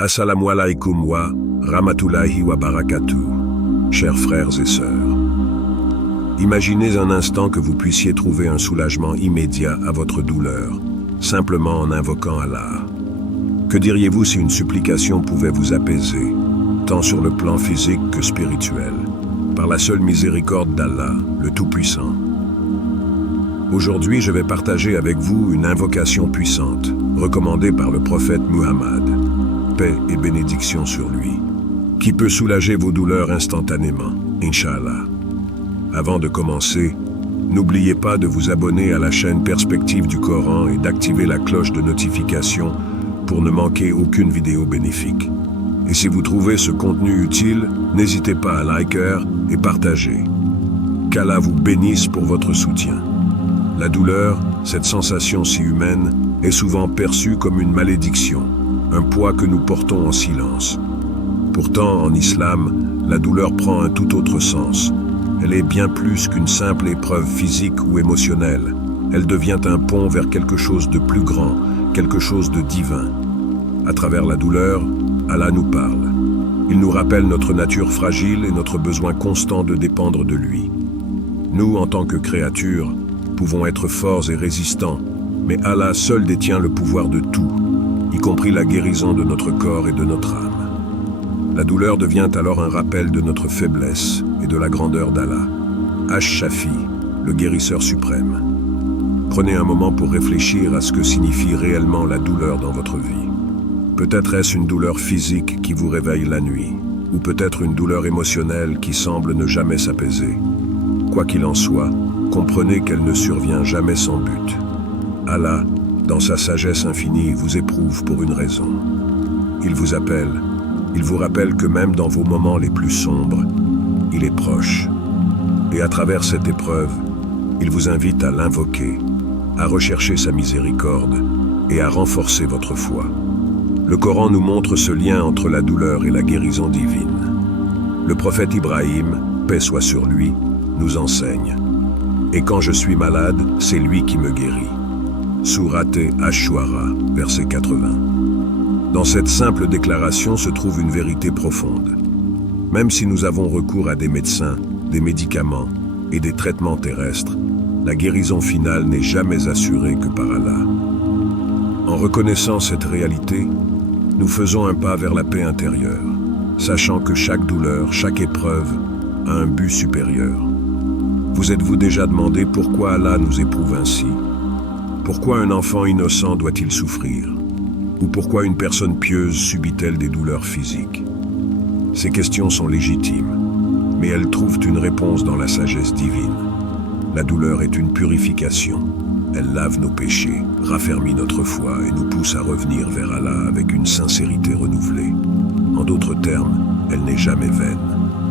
Assalamu alaikum wa rahmatullahi wa barakatuh, chers frères et sœurs. Imaginez un instant que vous puissiez trouver un soulagement immédiat à votre douleur, simplement en invoquant Allah. Que diriez-vous si une supplication pouvait vous apaiser, tant sur le plan physique que spirituel, par la seule miséricorde d'Allah, le Tout-Puissant? Aujourd'hui, je vais partager avec vous une invocation puissante, recommandée par le prophète Muhammad, paix et bénédiction sur lui, qui peut soulager vos douleurs instantanément, Inch'Allah. Avant de commencer, n'oubliez pas de vous abonner à la chaîne Perspective du Coran et d'activer la cloche de notification pour ne manquer aucune vidéo bénéfique. Et si vous trouvez ce contenu utile, n'hésitez pas à liker et partager. Qu'Allah vous bénisse pour votre soutien. La douleur, cette sensation si humaine, est souvent perçue comme une malédiction, un poids que nous portons en silence. Pourtant, en islam, la douleur prend un tout autre sens. Elle est bien plus qu'une simple épreuve physique ou émotionnelle. Elle devient un pont vers quelque chose de plus grand, quelque chose de divin. À travers la douleur, Allah nous parle. Il nous rappelle notre nature fragile et notre besoin constant de dépendre de lui. Nous, en tant que créatures, pouvons être forts et résistants, mais Allah seul détient le pouvoir de tout, y compris la guérison de notre corps et de notre âme. La douleur devient alors un rappel de notre faiblesse et de la grandeur d'Allah. Ash-Shafi, le guérisseur suprême. Prenez un moment pour réfléchir à ce que signifie réellement la douleur dans votre vie. Peut-être est-ce une douleur physique qui vous réveille la nuit, ou peut-être une douleur émotionnelle qui semble ne jamais s'apaiser. Quoi qu'il en soit, comprenez qu'elle ne survient jamais sans but. Allah, dans sa sagesse infinie, vous éprouve pour une raison. Il vous appelle, il vous rappelle que même dans vos moments les plus sombres, il est proche. Et à travers cette épreuve, il vous invite à l'invoquer, à rechercher sa miséricorde et à renforcer votre foi. Le Coran nous montre ce lien entre la douleur et la guérison divine. Le prophète Ibrahim, paix soit sur lui, nous enseigne. Et quand je suis malade, c'est lui qui me guérit. Sourate Ash-Shu'ara, verset 80. Dans cette simple déclaration se trouve une vérité profonde. Même si nous avons recours à des médecins, des médicaments et des traitements terrestres, la guérison finale n'est jamais assurée que par Allah. En reconnaissant cette réalité, nous faisons un pas vers la paix intérieure, sachant que chaque douleur, chaque épreuve a un but supérieur. Vous êtes-vous déjà demandé pourquoi Allah nous éprouve ainsi? Pourquoi un enfant innocent doit-il souffrir? Ou pourquoi une personne pieuse subit-elle des douleurs physiques? Ces questions sont légitimes, mais elles trouvent une réponse dans la sagesse divine. La douleur est une purification. Elle lave nos péchés, raffermit notre foi et nous pousse à revenir vers Allah avec une sincérité renouvelée. En d'autres termes, elle n'est jamais vaine.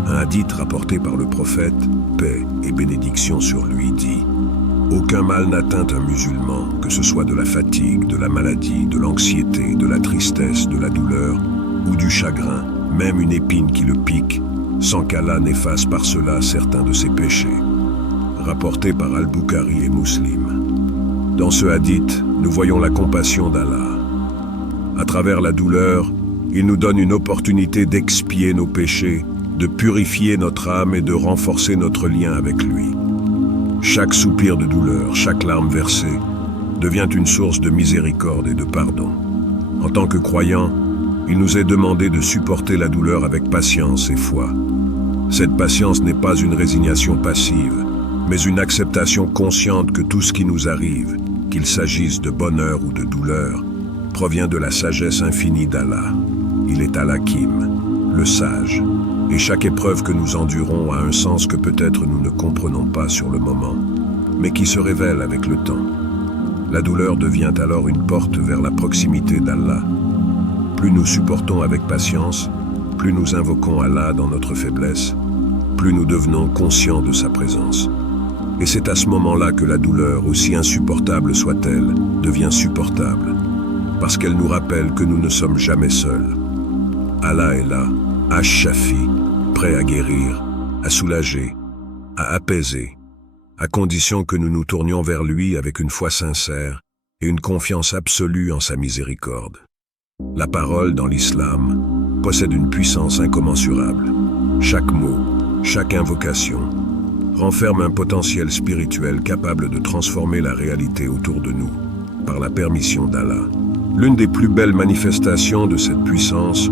Un hadith rapporté par le prophète, paix et bénédiction sur lui, dit: aucun mal n'atteint un musulman, que ce soit de la fatigue, de la maladie, de l'anxiété, de la tristesse, de la douleur ou du chagrin, même une épine qui le pique, sans qu'Allah n'efface par cela certains de ses péchés. Rapporté par Al-Bukhari et Muslim. Dans ce hadith, nous voyons la compassion d'Allah. À travers la douleur, il nous donne une opportunité d'expier nos péchés, de purifier notre âme et de renforcer notre lien avec lui. Chaque soupir de douleur, chaque larme versée, devient une source de miséricorde et de pardon. En tant que croyants, il nous est demandé de supporter la douleur avec patience et foi. Cette patience n'est pas une résignation passive, mais une acceptation consciente que tout ce qui nous arrive, qu'il s'agisse de bonheur ou de douleur, provient de la sagesse infinie d'Allah. Il est Al-Hakim, le sage, et chaque épreuve que nous endurons a un sens que peut-être nous ne comprenons pas sur le moment, mais qui se révèle avec le temps. La douleur devient alors une porte vers la proximité d'Allah. Plus nous supportons avec patience, plus nous invoquons Allah dans notre faiblesse, plus nous devenons conscients de sa présence. Et c'est à ce moment-là que la douleur, aussi insupportable soit-elle, devient supportable, parce qu'elle nous rappelle que nous ne sommes jamais seuls. Allah est là, Ash-Shafi, prêt à guérir, à soulager, à apaiser, à condition que nous nous tournions vers lui avec une foi sincère et une confiance absolue en sa miséricorde. La parole, dans l'islam, possède une puissance incommensurable. Chaque mot, chaque invocation, renferme un potentiel spirituel capable de transformer la réalité autour de nous, par la permission d'Allah. L'une des plus belles manifestations de cette puissance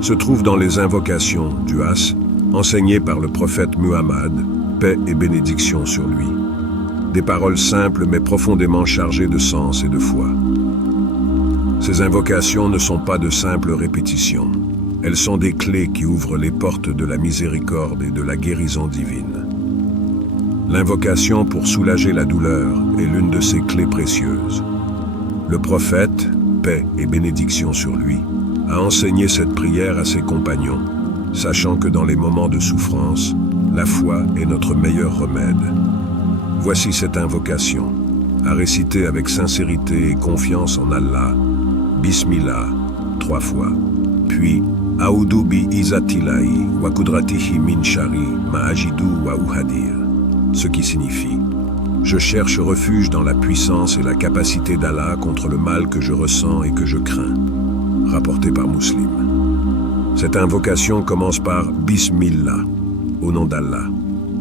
se trouve dans les invocations, du'as, enseignées par le prophète Muhammad, paix et bénédiction sur lui. Des paroles simples mais profondément chargées de sens et de foi. Ces invocations ne sont pas de simples répétitions. Elles sont des clés qui ouvrent les portes de la miséricorde et de la guérison divine. L'invocation pour soulager la douleur est l'une de ces clés précieuses. Le prophète, paix et bénédiction sur lui, a enseigné cette prière à ses compagnons, sachant que dans les moments de souffrance, la foi est notre meilleur remède. Voici cette invocation, à réciter avec sincérité et confiance en Allah, Bismillah, 3 fois, puis A'udhu bi izatillahi wa kudratihi min shari ma ajidu wa uhadir, ce qui signifie « Je cherche refuge dans la puissance et la capacité d'Allah contre le mal que je ressens et que je crains », rapporté par Muslim. Cette invocation commence par « Bismillah », au nom d'Allah.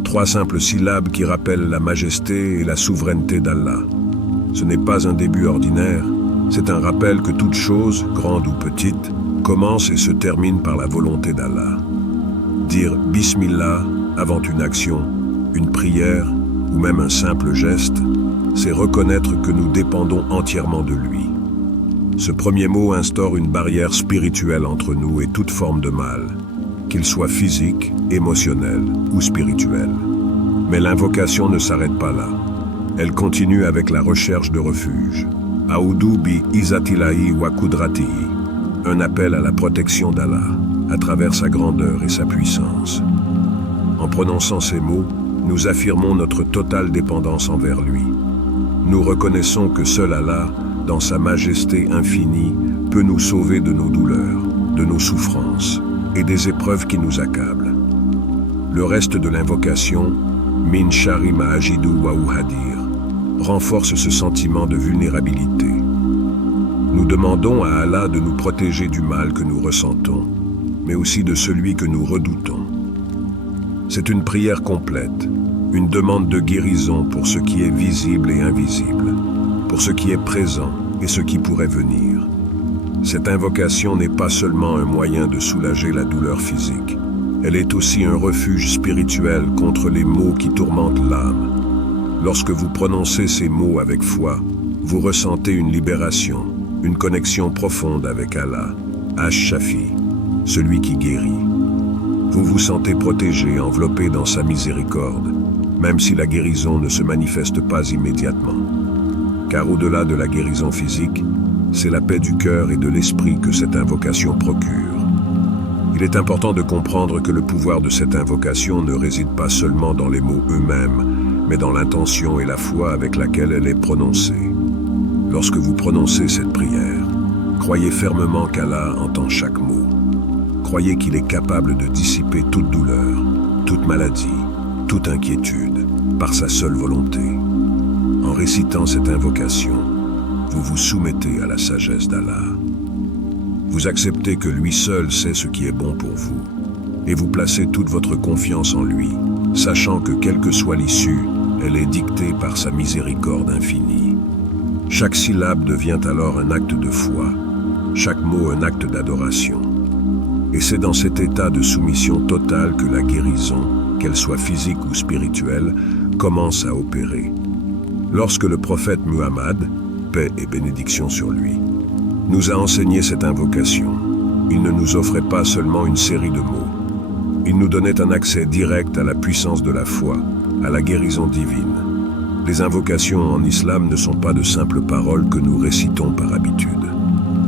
3 simples syllabes qui rappellent la majesté et la souveraineté d'Allah. Ce n'est pas un début ordinaire, c'est un rappel que toute chose, grande ou petite, commence et se termine par la volonté d'Allah. Dire « Bismillah » avant une action, une prière ou même un simple geste, c'est reconnaître que nous dépendons entièrement de lui. Ce premier mot instaure une barrière spirituelle entre nous et toute forme de mal, qu'il soit physique, émotionnel ou spirituel. Mais l'invocation ne s'arrête pas là. Elle continue avec la recherche de refuge. A'udhu bi izatillahi wa kudratihi, un appel à la protection d'Allah, à travers sa grandeur et sa puissance. En prononçant ces mots, nous affirmons notre totale dépendance envers lui. Nous reconnaissons que seul Allah, dans sa majesté infinie, peut nous sauver de nos douleurs, de nos souffrances et des épreuves qui nous accablent. Le reste de l'invocation, Min shari ma ajidu wa uhadir, renforce ce sentiment de vulnérabilité. Nous demandons à Allah de nous protéger du mal que nous ressentons, mais aussi de celui que nous redoutons. C'est une prière complète, une demande de guérison pour ce qui est visible et invisible, pour ce qui est présent et ce qui pourrait venir. Cette invocation n'est pas seulement un moyen de soulager la douleur physique, elle est aussi un refuge spirituel contre les maux qui tourmentent l'âme. Lorsque vous prononcez ces mots avec foi, vous ressentez une libération, une connexion profonde avec Allah, Ash-Shafi, celui qui guérit. Vous vous sentez protégé, enveloppé dans sa miséricorde, même si la guérison ne se manifeste pas immédiatement. Car au-delà de la guérison physique, c'est la paix du cœur et de l'esprit que cette invocation procure. Il est important de comprendre que le pouvoir de cette invocation ne réside pas seulement dans les mots eux-mêmes, mais dans l'intention et la foi avec laquelle elle est prononcée. Lorsque vous prononcez cette prière, croyez fermement qu'Allah entend chaque mot. Croyez qu'il est capable de dissiper toute douleur, toute maladie, toute inquiétude, par sa seule volonté. En récitant cette invocation, vous vous soumettez à la sagesse d'Allah. Vous acceptez que lui seul sait ce qui est bon pour vous, et vous placez toute votre confiance en lui, sachant que quelle que soit l'issue, elle est dictée par sa miséricorde infinie. Chaque syllabe devient alors un acte de foi, chaque mot un acte d'adoration. Et c'est dans cet état de soumission totale que la guérison, qu'elle soit physique ou spirituelle, commence à opérer. Lorsque le prophète Muhammad, paix et bénédiction sur lui, nous a enseigné cette invocation, il ne nous offrait pas seulement une série de mots. Il nous donnait un accès direct à la puissance de la foi, à la guérison divine. Les invocations en islam ne sont pas de simples paroles que nous récitons par habitude.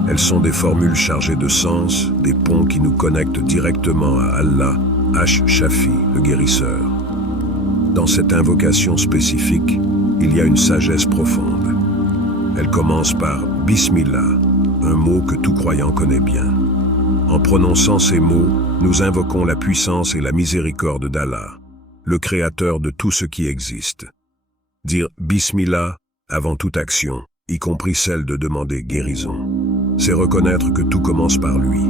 Elles sont des formules chargées de sens, des ponts qui nous connectent directement à Allah, Ash-Shafi, le guérisseur. Dans cette invocation spécifique, il y a une sagesse profonde. Elle commence par « Bismillah », un mot que tout croyant connaît bien. En prononçant ces mots, nous invoquons la puissance et la miséricorde d'Allah, le créateur de tout ce qui existe. Dire « Bismillah » avant toute action, y compris celle de demander guérison. c'est reconnaître que tout commence par lui.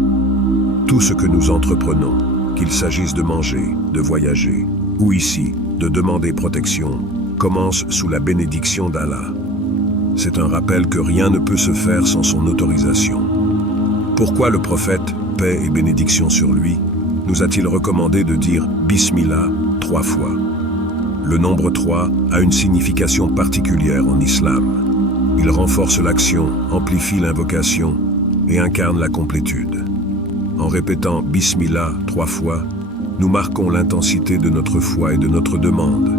Tout ce que nous entreprenons, qu'il s'agisse de manger, de voyager, ou ici, de demander protection, commence sous la bénédiction d'Allah. C'est un rappel que rien ne peut se faire sans son autorisation. Pourquoi le prophète, paix et bénédiction sur lui, nous a-t-il recommandé de dire « Bismillah » 3 fois? Le nombre 3 a une signification particulière en islam. Il renforce l'action, amplifie l'invocation et incarne la complétude. En répétant « Bismillah » 3 fois, nous marquons l'intensité de notre foi et de notre demande.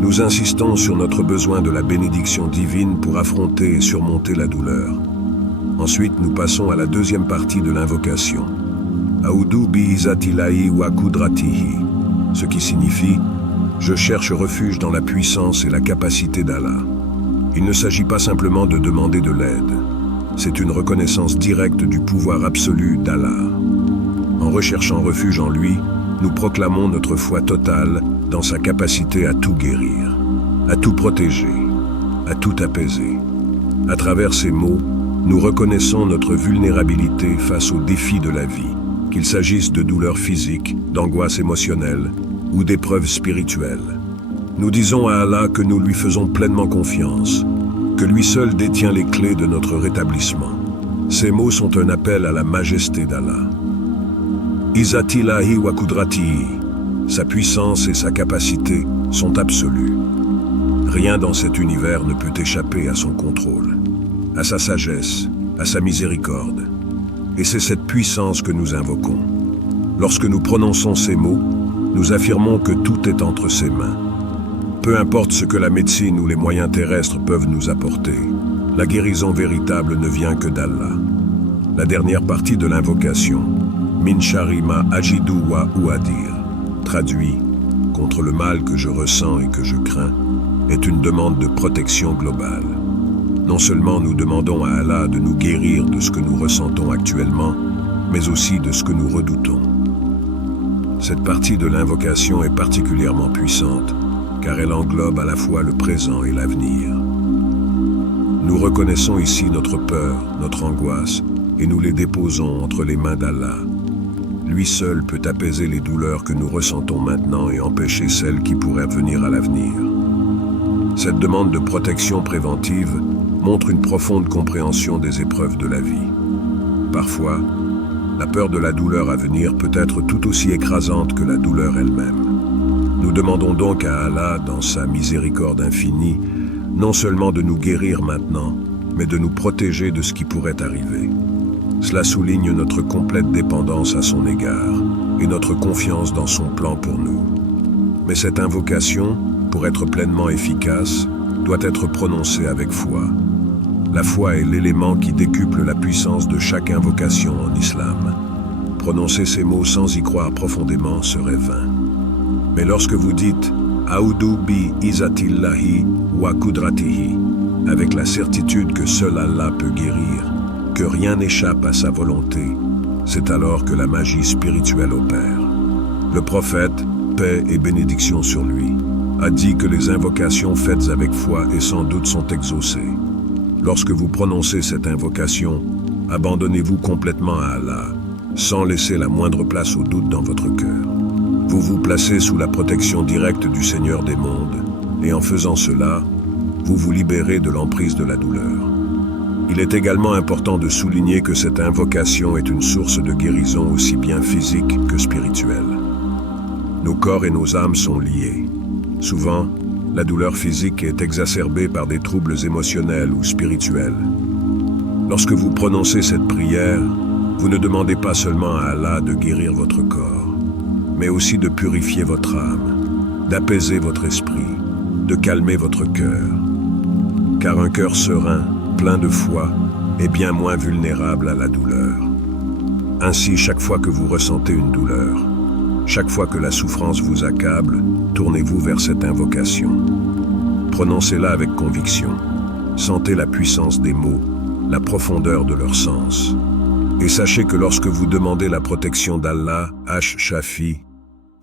Nous insistons sur notre besoin de la bénédiction divine pour affronter et surmonter la douleur. Ensuite, nous passons à la deuxième partie de l'invocation. A'udhu bi'izatillahi wa qudratihi, ce qui signifie « Je cherche refuge dans la puissance et la capacité d'Allah ». Il ne s'agit pas simplement de demander de l'aide. C'est une reconnaissance directe du pouvoir absolu d'Allah. En recherchant refuge en lui, nous proclamons notre foi totale dans sa capacité à tout guérir, à tout protéger, à tout apaiser. À travers ces mots, nous reconnaissons notre vulnérabilité face aux défis de la vie, qu'il s'agisse de douleurs physiques, d'angoisses émotionnelles ou d'épreuves spirituelles. Nous disons à Allah que nous lui faisons pleinement confiance, que lui seul détient les clés de notre rétablissement. Ces mots sont un appel à la majesté d'Allah. Izatillahi wa qudratihi, sa puissance et sa capacité sont absolues. Rien dans cet univers ne peut échapper à son contrôle, à sa sagesse, à sa miséricorde. Et c'est cette puissance que nous invoquons. Lorsque nous prononçons ces mots, nous affirmons que tout est entre ses mains. Peu importe ce que la médecine ou les moyens terrestres peuvent nous apporter, la guérison véritable ne vient que d'Allah. La dernière partie de l'invocation, Min sharri ma ajidu wa uadir, traduit « Contre le mal que je ressens et que je crains », est une demande de protection globale. Non seulement nous demandons à Allah de nous guérir de ce que nous ressentons actuellement, mais aussi de ce que nous redoutons. Cette partie de l'invocation est particulièrement puissante, car elle englobe à la fois le présent et l'avenir. Nous reconnaissons ici notre peur, notre angoisse, et nous les déposons entre les mains d'Allah. Lui seul peut apaiser les douleurs que nous ressentons maintenant et empêcher celles qui pourraient venir à l'avenir. Cette demande de protection préventive montre une profonde compréhension des épreuves de la vie. Parfois, la peur de la douleur à venir peut être tout aussi écrasante que la douleur elle-même. Nous demandons donc à Allah, dans sa miséricorde infinie, non seulement de nous guérir maintenant, mais de nous protéger de ce qui pourrait arriver. Cela souligne notre complète dépendance à son égard et notre confiance dans son plan pour nous. Mais cette invocation, pour être pleinement efficace, doit être prononcée avec foi. La foi est l'élément qui décuple la puissance de chaque invocation en islam. Prononcer ces mots sans y croire profondément serait vain. Mais lorsque vous dites « A'udhu bi izatillahi wa qudratihi » avec la certitude que seul Allah peut guérir, que rien n'échappe à sa volonté, c'est alors que la magie spirituelle opère. Le prophète, paix et bénédiction sur lui, a dit que les invocations faites avec foi et sans doute sont exaucées. Lorsque vous prononcez cette invocation, abandonnez-vous complètement à Allah, sans laisser la moindre place au doute dans votre cœur. Vous vous placez sous la protection directe du Seigneur des mondes, et en faisant cela, vous vous libérez de l'emprise de la douleur. Il est également important de souligner que cette invocation est une source de guérison aussi bien physique que spirituelle. Nos corps et nos âmes sont liés. Souvent, la douleur physique est exacerbée par des troubles émotionnels ou spirituels. Lorsque vous prononcez cette prière, vous ne demandez pas seulement à Allah de guérir votre corps, mais aussi de purifier votre âme, d'apaiser votre esprit, de calmer votre cœur. Car un cœur serein, plein de foi, est bien moins vulnérable à la douleur. Ainsi, chaque fois que vous ressentez une douleur, chaque fois que la souffrance vous accable, tournez-vous vers cette invocation. Prononcez-la avec conviction. Sentez la puissance des mots, la profondeur de leur sens. Et sachez que lorsque vous demandez la protection d'Allah, Shafi,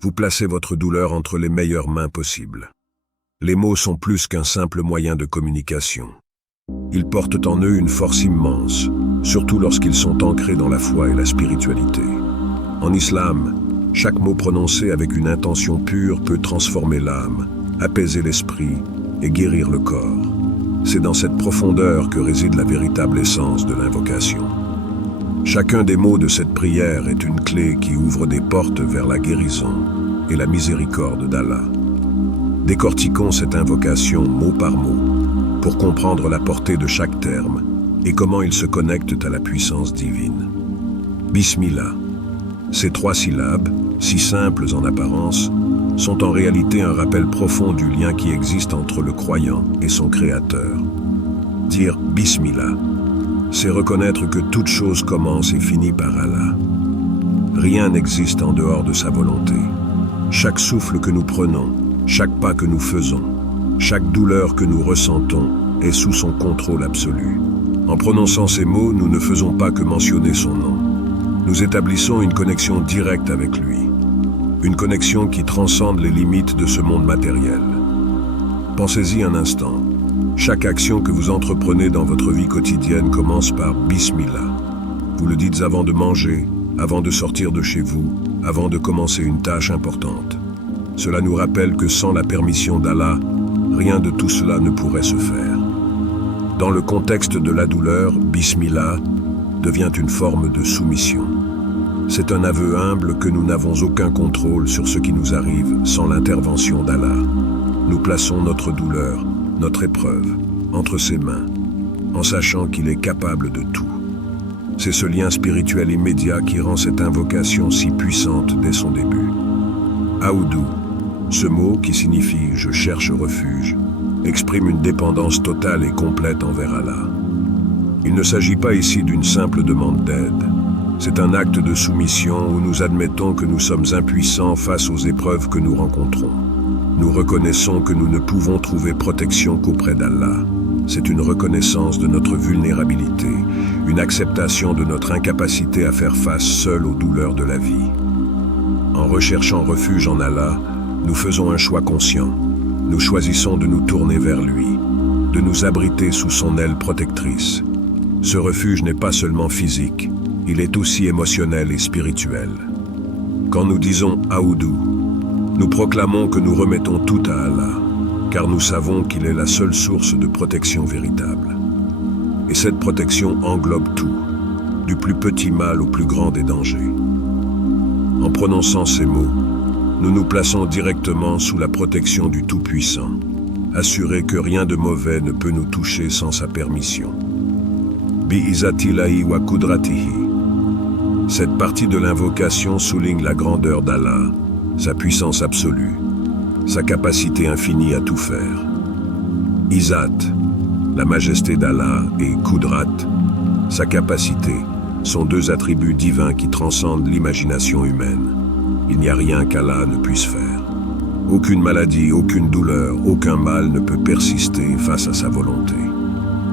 vous placez votre douleur entre les meilleures mains possibles. Les mots sont plus qu'un simple moyen de communication. Ils portent en eux une force immense, surtout lorsqu'ils sont ancrés dans la foi et la spiritualité. En islam, chaque mot prononcé avec une intention pure peut transformer l'âme, apaiser l'esprit et guérir le corps. C'est dans cette profondeur que réside la véritable essence de l'invocation. Chacun des mots de cette prière est une clé qui ouvre des portes vers la guérison et la miséricorde d'Allah. Décortiquons cette invocation mot par mot pour comprendre la portée de chaque terme et comment ils se connectent à la puissance divine. Bismillah. Ces 3 syllabes, si simples en apparence, sont en réalité un rappel profond du lien qui existe entre le croyant et son Créateur. Dire Bismillah, c'est reconnaître que toute chose commence et finit par Allah. Rien n'existe en dehors de sa volonté. Chaque souffle que nous prenons, chaque pas que nous faisons, chaque douleur que nous ressentons est sous son contrôle absolu. En prononçant ces mots, nous ne faisons pas que mentionner son nom. Nous établissons une connexion directe avec lui. Une connexion qui transcende les limites de ce monde matériel. Pensez-y un instant. Chaque action que vous entreprenez dans votre vie quotidienne commence par Bismillah. Vous le dites avant de manger, avant de sortir de chez vous, avant de commencer une tâche importante. Cela nous rappelle que sans la permission d'Allah, rien de tout cela ne pourrait se faire. Dans le contexte de la douleur, Bismillah devient une forme de soumission. C'est un aveu humble que nous n'avons aucun contrôle sur ce qui nous arrive sans l'intervention d'Allah. Nous plaçons notre douleur, notre épreuve, entre ses mains, en sachant qu'il est capable de tout. C'est ce lien spirituel immédiat qui rend cette invocation si puissante dès son début. Aoudou, ce mot qui signifie « je cherche refuge », exprime une dépendance totale et complète envers Allah. Il ne s'agit pas ici d'une simple demande d'aide. C'est un acte de soumission où nous admettons que nous sommes impuissants face aux épreuves que nous rencontrons. Nous reconnaissons que nous ne pouvons trouver protection qu'auprès d'Allah. C'est une reconnaissance de notre vulnérabilité, une acceptation de notre incapacité à faire face seul aux douleurs de la vie. En recherchant refuge en Allah, nous faisons un choix conscient. Nous choisissons de nous tourner vers lui, de nous abriter sous son aile protectrice. Ce refuge n'est pas seulement physique, il est aussi émotionnel et spirituel. Quand nous disons « Aoudou », nous proclamons que nous remettons tout à Allah, car nous savons qu'il est la seule source de protection véritable. Et cette protection englobe tout, du plus petit mal au plus grand des dangers. En prononçant ces mots, nous nous plaçons directement sous la protection du Tout-Puissant, assurés que rien de mauvais ne peut nous toucher sans sa permission. Bi-izatillahi wa kudratihi. Cette partie de l'invocation souligne la grandeur d'Allah, sa puissance absolue, sa capacité infinie à tout faire. Izat, la majesté d'Allah, et Kudrat, sa capacité, sont 2 attributs divins qui transcendent l'imagination humaine. Il n'y a rien qu'Allah ne puisse faire. Aucune maladie, aucune douleur, aucun mal ne peut persister face à sa volonté.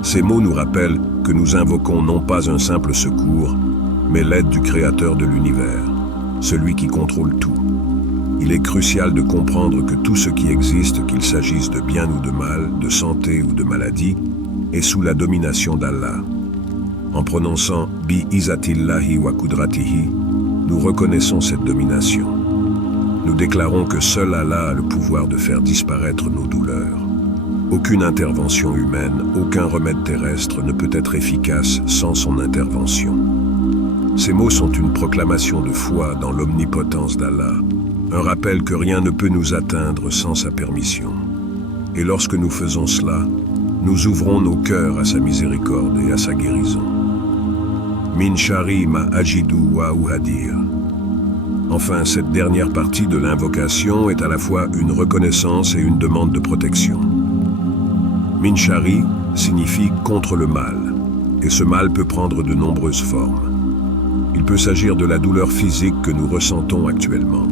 Ces mots nous rappellent que nous invoquons non pas un simple secours, mais l'aide du Créateur de l'univers, celui qui contrôle tout. Il est crucial de comprendre que tout ce qui existe, qu'il s'agisse de bien ou de mal, de santé ou de maladie, est sous la domination d'Allah. En prononçant « Bi-izatillahi wa kudratihi », nous reconnaissons cette domination. Nous déclarons que seul Allah a le pouvoir de faire disparaître nos douleurs. Aucune intervention humaine, aucun remède terrestre ne peut être efficace sans son intervention. Ces mots sont une proclamation de foi dans l'omnipotence d'Allah, un rappel que rien ne peut nous atteindre sans sa permission. Et lorsque nous faisons cela, nous ouvrons nos cœurs à sa miséricorde et à sa guérison. Min shari ma ajidu wa uhadir. Enfin, cette dernière partie de l'invocation est à la fois une reconnaissance et une demande de protection. Min shari signifie contre le mal, et ce mal peut prendre de nombreuses formes. Il peut s'agir de la douleur physique que nous ressentons actuellement,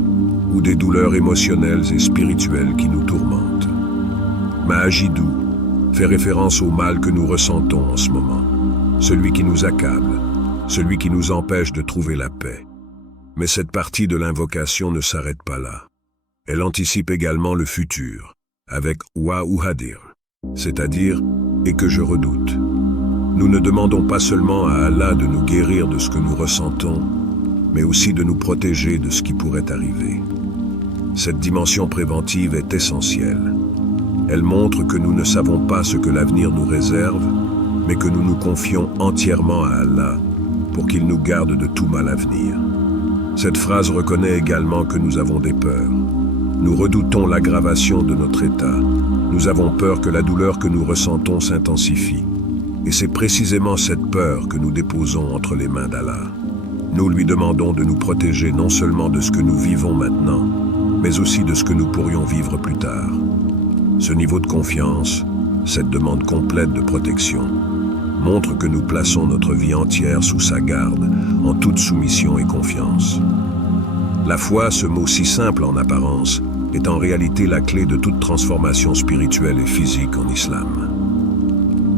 ou des douleurs émotionnelles et spirituelles qui nous tourmentent. Ma'ajidou fait référence au mal que nous ressentons en ce moment, celui qui nous accable, celui qui nous empêche de trouver la paix. Mais cette partie de l'invocation ne s'arrête pas là. Elle anticipe également le futur, avec wa uhadir, c'est-à-dire et que je redoute. Nous ne demandons pas seulement à Allah de nous guérir de ce que nous ressentons, mais aussi de nous protéger de ce qui pourrait arriver. Cette dimension préventive est essentielle. Elle montre que nous ne savons pas ce que l'avenir nous réserve, mais que nous nous confions entièrement à Allah pour qu'il nous garde de tout mal à venir. Cette phrase reconnaît également que nous avons des peurs. Nous redoutons l'aggravation de notre état. Nous avons peur que la douleur que nous ressentons s'intensifie. Et c'est précisément cette peur que nous déposons entre les mains d'Allah. Nous lui demandons de nous protéger non seulement de ce que nous vivons maintenant, mais aussi de ce que nous pourrions vivre plus tard. Ce niveau de confiance, cette demande complète de protection, montre que nous plaçons notre vie entière sous sa garde, en toute soumission et confiance. La foi, ce mot si simple en apparence, est en réalité la clé de toute transformation spirituelle et physique en islam.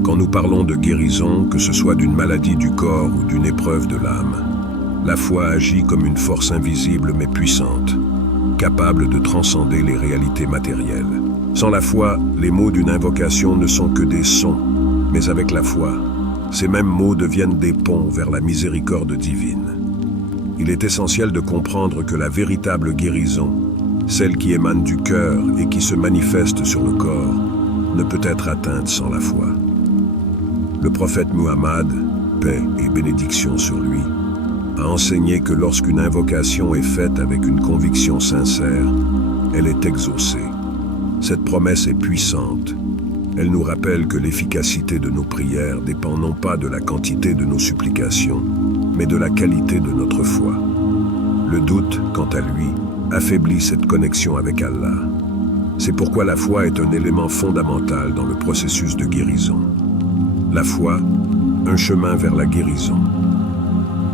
Quand nous parlons de guérison, que ce soit d'une maladie du corps ou d'une épreuve de l'âme, la foi agit comme une force invisible mais puissante, capable de transcender les réalités matérielles. Sans la foi, les mots d'une invocation ne sont que des sons, mais avec la foi, ces mêmes mots deviennent des ponts vers la miséricorde divine. Il est essentiel de comprendre que la véritable guérison, celle qui émane du cœur et qui se manifeste sur le corps, ne peut être atteinte sans la foi. Le prophète Muhammad, paix et bénédiction sur lui, a enseigné que lorsqu'une invocation est faite avec une conviction sincère, elle est exaucée. Cette promesse est puissante. Elle nous rappelle que l'efficacité de nos prières dépend non pas de la quantité de nos supplications, mais de la qualité de notre foi. Le doute, quant à lui, affaiblit cette connexion avec Allah. C'est pourquoi la foi est un élément fondamental dans le processus de guérison. La foi, un chemin vers la guérison.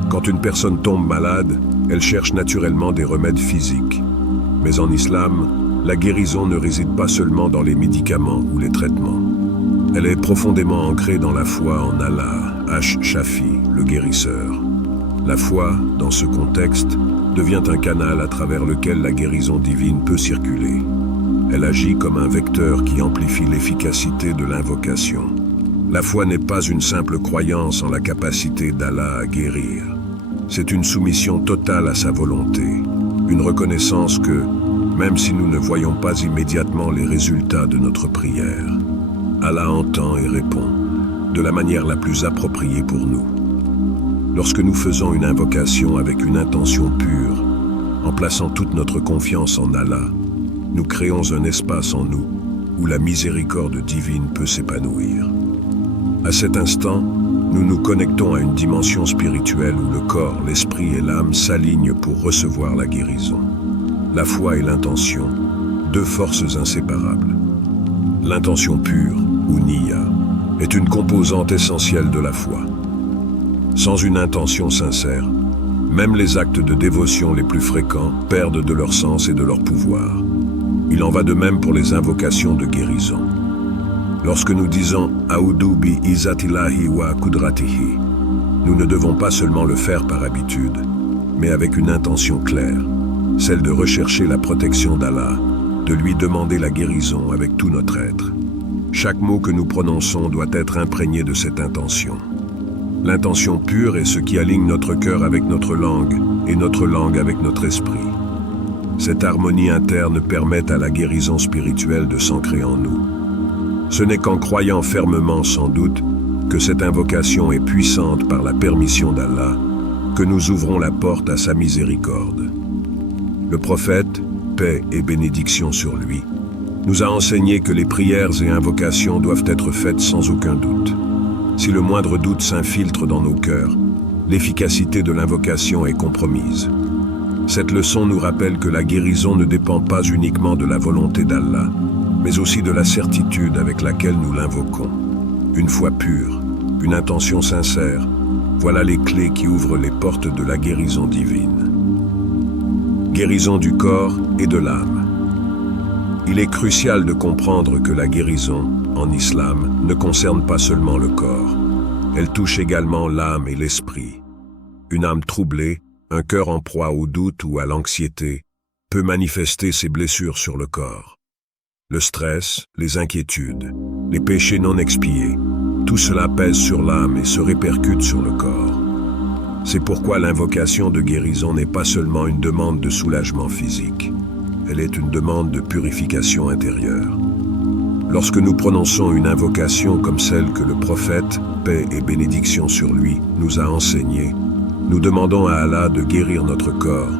Quand une personne tombe malade, elle cherche naturellement des remèdes physiques. Mais en islam, la guérison ne réside pas seulement dans les médicaments ou les traitements. Elle est profondément ancrée dans la foi en Allah, Ash-Shafi, le guérisseur. La foi, dans ce contexte, devient un canal à travers lequel la guérison divine peut circuler. Elle agit comme un vecteur qui amplifie l'efficacité de l'invocation. La foi n'est pas une simple croyance en la capacité d'Allah à guérir. C'est une soumission totale à sa volonté, une reconnaissance que, même si nous ne voyons pas immédiatement les résultats de notre prière, Allah entend et répond de la manière la plus appropriée pour nous. Lorsque nous faisons une invocation avec une intention pure, en plaçant toute notre confiance en Allah, nous créons un espace en nous où la miséricorde divine peut s'épanouir. À cet instant, nous nous connectons à une dimension spirituelle où le corps, l'esprit et l'âme s'alignent pour recevoir la guérison. La foi et l'intention, deux forces inséparables. L'intention pure, ou niya, est une composante essentielle de la foi. Sans une intention sincère, même les actes de dévotion les plus fréquents perdent de leur sens et de leur pouvoir. Il en va de même pour les invocations de guérison. Lorsque nous disons « A'udhu bi izzatillahi wa kudratihi », nous ne devons pas seulement le faire par habitude, mais avec une intention claire, celle de rechercher la protection d'Allah, de lui demander la guérison avec tout notre être. Chaque mot que nous prononçons doit être imprégné de cette intention. L'intention pure est ce qui aligne notre cœur avec notre langue et notre langue avec notre esprit. Cette harmonie interne permet à la guérison spirituelle de s'ancrer en nous. Ce n'est qu'en croyant fermement, sans doute, que cette invocation est puissante par la permission d'Allah, que nous ouvrons la porte à sa miséricorde. Le prophète, paix et bénédiction sur lui, nous a enseigné que les prières et invocations doivent être faites sans aucun doute. Si le moindre doute s'infiltre dans nos cœurs, l'efficacité de l'invocation est compromise. Cette leçon nous rappelle que la guérison ne dépend pas uniquement de la volonté d'Allah, mais aussi de la certitude avec laquelle nous l'invoquons. Une foi pure, une intention sincère, voilà les clés qui ouvrent les portes de la guérison divine. Guérison du corps et de l'âme. Il est crucial de comprendre que la guérison, en islam, ne concerne pas seulement le corps. Elle touche également l'âme et l'esprit. Une âme troublée, un cœur en proie au doute ou à l'anxiété, peut manifester ses blessures sur le corps. Le stress, les inquiétudes, les péchés non expiés, tout cela pèse sur l'âme et se répercute sur le corps. C'est pourquoi l'invocation de guérison n'est pas seulement une demande de soulagement physique, elle est une demande de purification intérieure. Lorsque nous prononçons une invocation comme celle que le prophète, paix et bénédiction sur lui, nous a enseignée, nous demandons à Allah de guérir notre corps,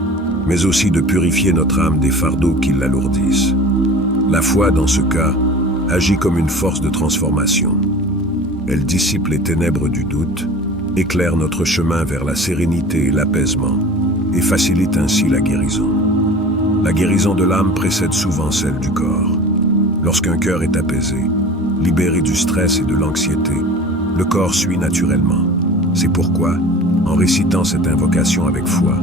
mais aussi de purifier notre âme des fardeaux qui l'alourdissent. La foi, dans ce cas, agit comme une force de transformation. Elle dissipe les ténèbres du doute, éclaire notre chemin vers la sérénité et l'apaisement, et facilite ainsi la guérison. La guérison de l'âme précède souvent celle du corps. Lorsqu'un cœur est apaisé, libéré du stress et de l'anxiété, le corps suit naturellement. C'est pourquoi, en récitant cette invocation avec foi,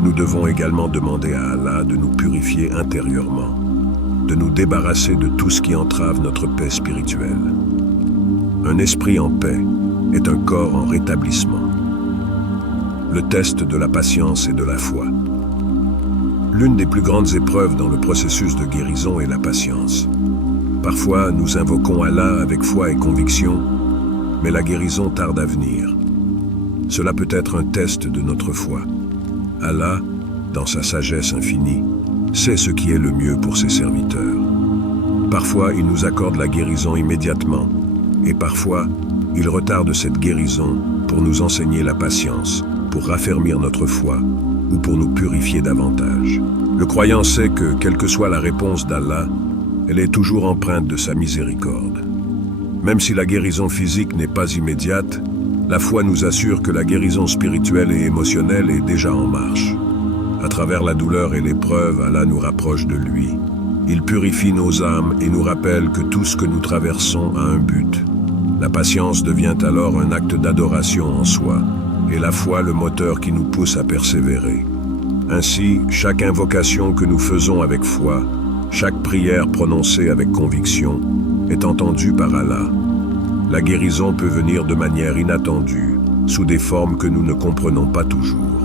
nous devons également demander à Allah de nous purifier intérieurement, de nous débarrasser de tout ce qui entrave notre paix spirituelle. Un esprit en paix est un corps en rétablissement. Le test de la patience et de la foi. L'une des plus grandes épreuves dans le processus de guérison est la patience. Parfois, nous invoquons Allah avec foi et conviction, mais la guérison tarde à venir. Cela peut être un test de notre foi. Allah, dans sa sagesse infinie, sait ce qui est le mieux pour ses serviteurs. Parfois, il nous accorde la guérison immédiatement, et parfois, il retarde cette guérison pour nous enseigner la patience, pour raffermir notre foi, ou pour nous purifier davantage. Le croyant sait que, quelle que soit la réponse d'Allah, elle est toujours empreinte de sa miséricorde. Même si la guérison physique n'est pas immédiate, la foi nous assure que la guérison spirituelle et émotionnelle est déjà en marche. À travers la douleur et l'épreuve, Allah nous rapproche de lui. Il purifie nos âmes et nous rappelle que tout ce que nous traversons a un but. La patience devient alors un acte d'adoration en soi, et la foi le moteur qui nous pousse à persévérer. Ainsi, chaque invocation que nous faisons avec foi, chaque prière prononcée avec conviction, est entendue par Allah. La guérison peut venir de manière inattendue, sous des formes que nous ne comprenons pas toujours.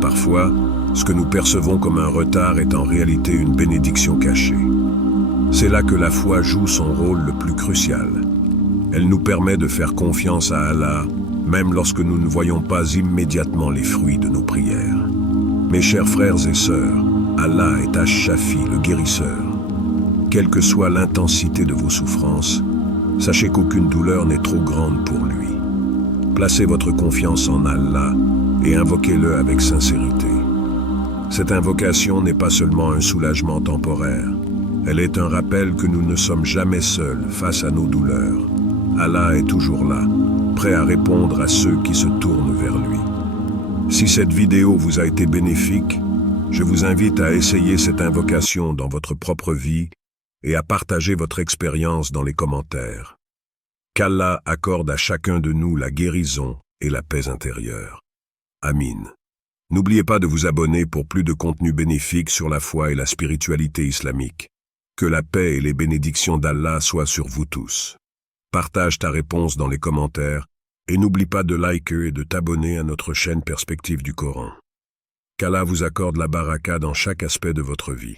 Parfois, ce que nous percevons comme un retard est en réalité une bénédiction cachée. C'est là que la foi joue son rôle le plus crucial. Elle nous permet de faire confiance à Allah, même lorsque nous ne voyons pas immédiatement les fruits de nos prières. Mes chers frères et sœurs, Allah est Ash-Shafi, le guérisseur. Quelle que soit l'intensité de vos souffrances, sachez qu'aucune douleur n'est trop grande pour lui. Placez votre confiance en Allah et invoquez-le avec sincérité. Cette invocation n'est pas seulement un soulagement temporaire, elle est un rappel que nous ne sommes jamais seuls face à nos douleurs. Allah est toujours là, prêt à répondre à ceux qui se tournent vers lui. Si cette vidéo vous a été bénéfique, je vous invite à essayer cette invocation dans votre propre vie et à partager votre expérience dans les commentaires. Qu'Allah accorde à chacun de nous la guérison et la paix intérieure. Amin. N'oubliez pas de vous abonner pour plus de contenu bénéfique sur la foi et la spiritualité islamique. Que la paix et les bénédictions d'Allah soient sur vous tous. Partage ta réponse dans les commentaires et n'oublie pas de liker et de t'abonner à notre chaîne Perspective du Coran. Qu'Allah vous accorde la baraka dans chaque aspect de votre vie.